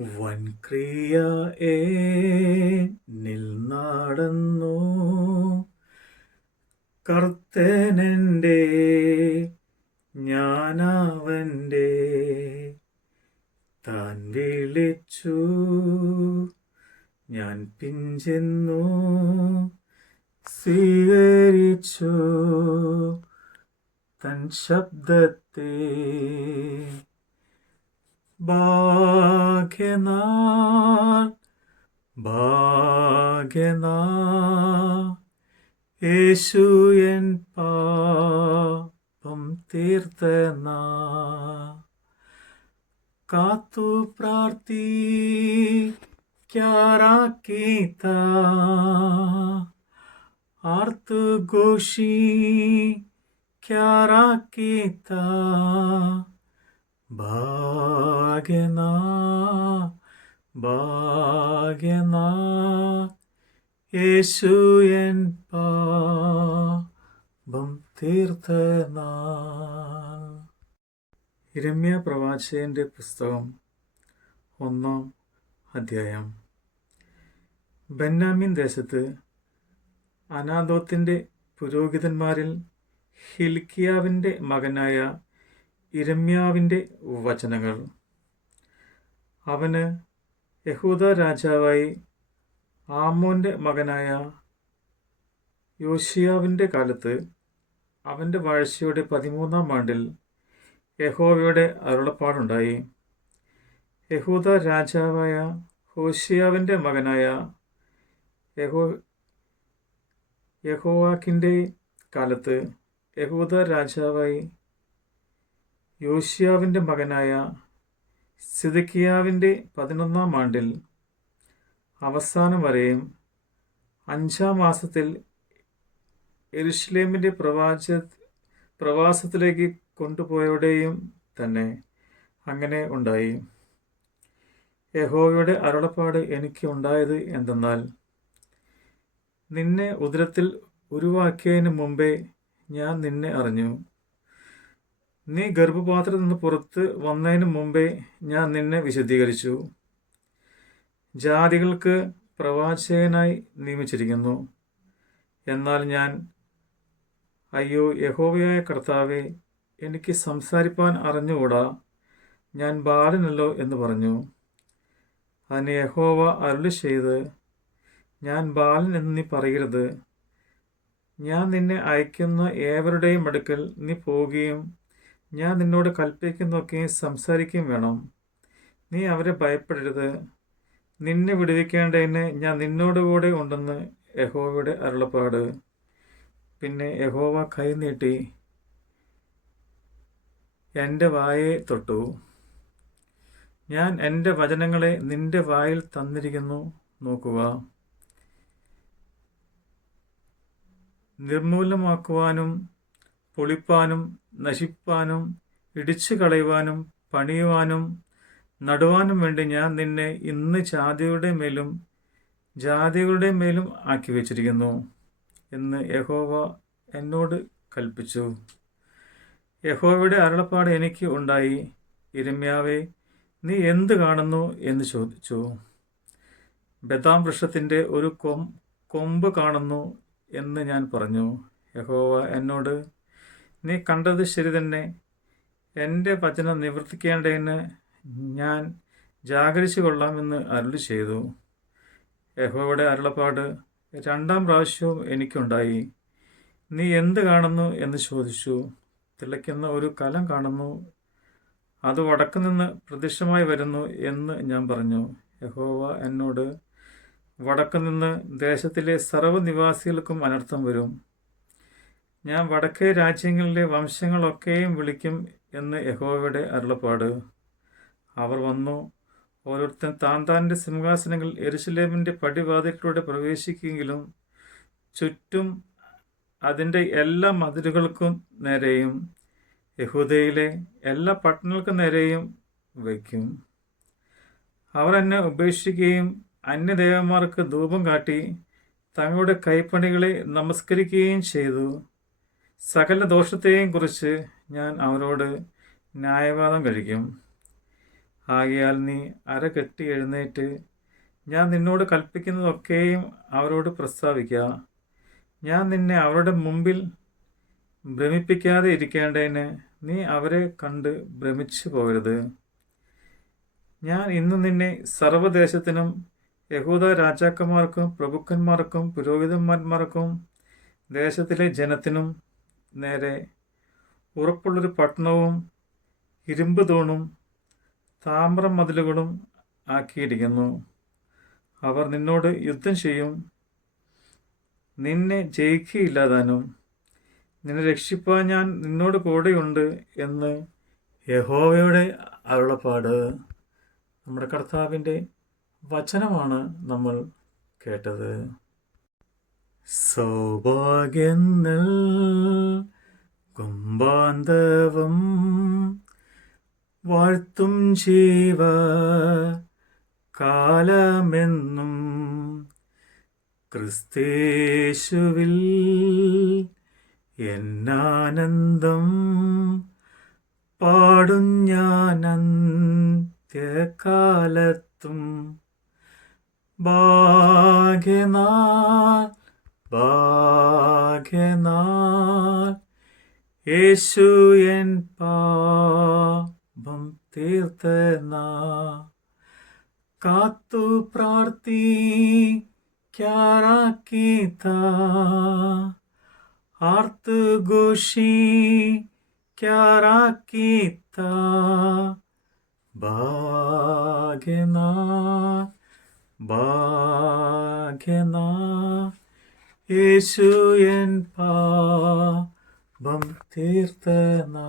വൻക്രിയ എന്നിൽ നടന്നു. കർത്തനന്റെ ഞാനാവന്റെ താൻ വിളിച്ചു. ഞാൻ പിഞ്ചെന്നു സ്വീകരിച്ചു. തൻ ശബ്ദത്തെ ഭാഗ്യനാൾ ഭാഗ്യനാ യേശു എൻ പാപം തീർത്തനാ കാത്തു പ്രാർത്ഥിക്കാറാക്കീത്ത ആർത്തു ഘോഷി ക്യാറാക്കീത്ത ഭാഗ്യനാ ഭാഗ്യനാ യേശു എൻ പാപം തീർത്തനാ ഇരമ്യ പ്രവാചകന്റെ പുസ്തകം ഒന്നാം അധ്യായം. ബെന്നാമിൻ ദേശത്ത് അനാഥോത്തിന്റെ പുരോഹിതന്മാരിൽ ഹിൽക്കിയാവിന്റെ മകനായ ഇരമ്യാവിന്റെ വചനങ്ങൾ. അവന് യഹൂദ രാജാവായി ആമോന്റെ മകനായ യോഷിയാവിന്റെ കാലത്ത് അവന്റെ വാഴ്ചയുടെ പതിമൂന്നാം ആണ്ടിൽ യഹോവയുടെ അരുളപ്പാടുണ്ടായി. യഹൂദ രാജാവായ ഹോഷിയാവിന്റെ മകനായ യഹോ യഹോവാക്കിന്റെ കാലത്ത് യഹൂദ രാജാവായി യോഷിയാവിന്റെ മകനായ സിദക്കിയാവിന്റെ പതിനൊന്നാം ആണ്ടിൽ അവസാനം വരെയും അഞ്ചാം മാസത്തിൽ എരുഷ്ലേമിന്റെ പ്രവാച പ്രവാസത്തിലേക്ക് കൊണ്ടുപോയവിടെയും തന്നെ അങ്ങനെ ഉണ്ടായി. യഹോവയുടെ അരുളപ്പാട് എനിക്ക് ഉണ്ടായത് എന്തെന്നാൽ നിന്നെ ഉദരത്തിൽ ഉരുവാക്കിയതിന് മുമ്പേ ഞാൻ നിന്നെ അറിഞ്ഞു. നീ ഗർഭപാത്രത്തിൽ നിന്ന് പുറത്ത് വന്നതിന് മുമ്പേ ഞാൻ നിന്നെ വിശദീകരിച്ചു ജാതികൾക്ക് പ്രവാചകനായി നിയമിച്ചിരിക്കുന്നു. എന്നാൽ ഞാൻ അയ്യോ യഹോവയായ കർത്താവെ എനിക്ക് സംസാരിപ്പാൻ അറിഞ്ഞുകൂടാ? ഞാൻ ബാലനല്ലോ എന്ന് പറഞ്ഞു. അതിന് യഹോവ അരുളി ചെയ്ത് ഞാൻ ബാലൻ എന്ന് നീ പറയരുത്. ഞാൻ നിന്നെ അയക്കുന്ന ഏവരുടെയും അടുക്കൽ നീ പോവുകയും ഞാൻ നിന്നോട് കൽപ്പിക്കുന്നൊക്കെ സംസാരിക്കുകയും വേണം. നീ അവരെ ഭയപ്പെടരുത്. നിന്നെ വിടുവിക്കേണ്ടതിന് ഞാൻ നിന്നോടുകൂടെ ഉണ്ടെന്ന് യഹോവയുടെ അരുളപ്പാട്. പിന്നെ യഹോവ കൈ നീട്ടി എന്റെ വായെ തൊട്ടു. ഞാൻ എന്റെ വചനങ്ങളെ നിന്റെ വായിൽ തന്നിരിക്കുന്നു നോക്കുക. നിർമൂലമാക്കുവാനും പൊളിപ്പാനും നശിപ്പാനും ഇടിച്ചു കളയുവാനും പണിയുവാനും നടുവാനും വേണ്ടി ഞാൻ നിന്നെ ഇന്ന് ജാതിയുടെ മേലും ജാതികളുടെ മേലും ആക്കി വച്ചിരിക്കുന്നു എന്ന് യഹോവ എന്നോട് കൽപ്പിച്ചു. യഹോവയുടെ അരുളപ്പാട് എനിക്ക് ഉണ്ടായി. ഇരമ്യാവെ നീ എന്ത് കാണുന്നു എന്ന് ചോദിച്ചു. ബദാം വൃക്ഷത്തിന്റെ ഒരു കൊം കൊമ്പ് കാണുന്നു എന്ന് ഞാൻ പറഞ്ഞു. യഹോവ എന്നോട് നീ കണ്ടത് ശരി തന്നെ. എന്റെ വചനം നിവർത്തിക്കേണ്ടതിന് ഞാൻ ജാഗരിച്ചു കൊള്ളാമെന്ന് അരുളി ചെയ്തു. യഹോയുടെ അരുളപ്പാട് രണ്ടാം പ്രാവശ്യവും എനിക്കുണ്ടായി. നീ എന്ത് കാണുന്നു എന്ന് ചോദിച്ചു. തിളയ്ക്കുന്ന ഒരു കലം കാണുന്നു. അത് വടക്കു നിന്ന് പ്രത്യക്ഷമായി വരുന്നു എന്ന് ഞാൻ പറഞ്ഞു. യഹോവ എന്നോട് വടക്കു നിന്ന് ദേശത്തിലെ സർവനിവാസികൾക്കും അനർത്ഥം വരും. ഞാൻ വടക്കേ രാജ്യങ്ങളിലെ വംശങ്ങളൊക്കെയും വിളിക്കും എന്ന് യഹോവയുടെ അരുളപ്പാട്. അവർ വന്നു. ഓരോരുത്തൻ താൻ താന്റെ സിംഹാസനങ്ങൾ എരുസലേമിന്റെ പടിവാതിലൂടെ പ്രവേശിക്കുമെങ്കിലും ചുറ്റും അതിന്റെ എല്ലാ മതിലുകൾക്കും നേരെയും യഹൂദയിലെ എല്ലാ പട്ടണങ്ങൾക്കും നേരെയും വയ്ക്കും. അവർ എന്നെ ഉപേക്ഷിക്കുകയും അന്യദേവന്മാർക്ക് ധൂപം കാട്ടി തങ്ങളുടെ കൈപ്പണികളെ നമസ്കരിക്കുകയും ചെയ്തു. സകല ദോഷത്തെയും കുറിച്ച് ഞാൻ അവരോട് ന്യായവാദം കഴിക്കും. ആകയാൽ നീ അര കെട്ടി എഴുന്നേറ്റ് ഞാൻ നിന്നോട് കൽപ്പിക്കുന്നതൊക്കെയും അവരോട് പ്രസ്താവിക്കുക ഞാൻ നിന്നെ അവരുടെ മുമ്പിൽ ഭ്രമിപ്പിക്കാതെ ഇരിക്കേണ്ടതിന് നീ അവരെ കണ്ട് ഭ്രമിച്ചു പോകരുത്. ഞാൻ ഇന്ന് നിന്നെ സർവദേശത്തിനും യഹൂദ രാജാക്കന്മാർക്കും പ്രഭുക്കന്മാർക്കും പുരോഹിതന്മാർക്കും ദേശത്തിലെ ജനത്തിനും നേരെ ഉറപ്പുള്ളൊരു പട്ടണവും ഇരുമ്പ് തൂണും താമ്രം മതിലുകളും ആക്കിയിരിക്കുന്നു. അവർ നിന്നോട് യുദ്ധം ചെയ്യും. നിന്നെ ജയിക്കുകയില്ലാതാനും നിന്നെ രക്ഷിപ്പാൻ ഞാൻ നിന്നോട് കൂടെയുണ്ട് എന്ന് യഹോവയുടെ അരുളപ്പാട്. നമ്മുടെ കർത്താവിന്റെ വചനമാണ് നമ്മൾ കേട്ടത്. സൗഭാഗ്യങ്ങൾ കുംഭാന്തവം വാഴ്ത്തും ജീവ കാലമെന്നും ക്രിസ്തേശുവിൽ എന്നാനന്ദം പാടും ഞാൻ അന്ത്യകാലത്തും ഭാഗ്യനാൾ ഭാഗ്യനാൾ യേശു എൻ പാപം തീർത്തനാ കാത്തു പ്രാർത്ഥിക്കാറാക്കീത ആർത്ത് ഘോഷിക്കാറാക്കീത ഭാഗ്യനാ ഭാഗ്യനാ യേശു എൻ പാപം തീർത്തനാ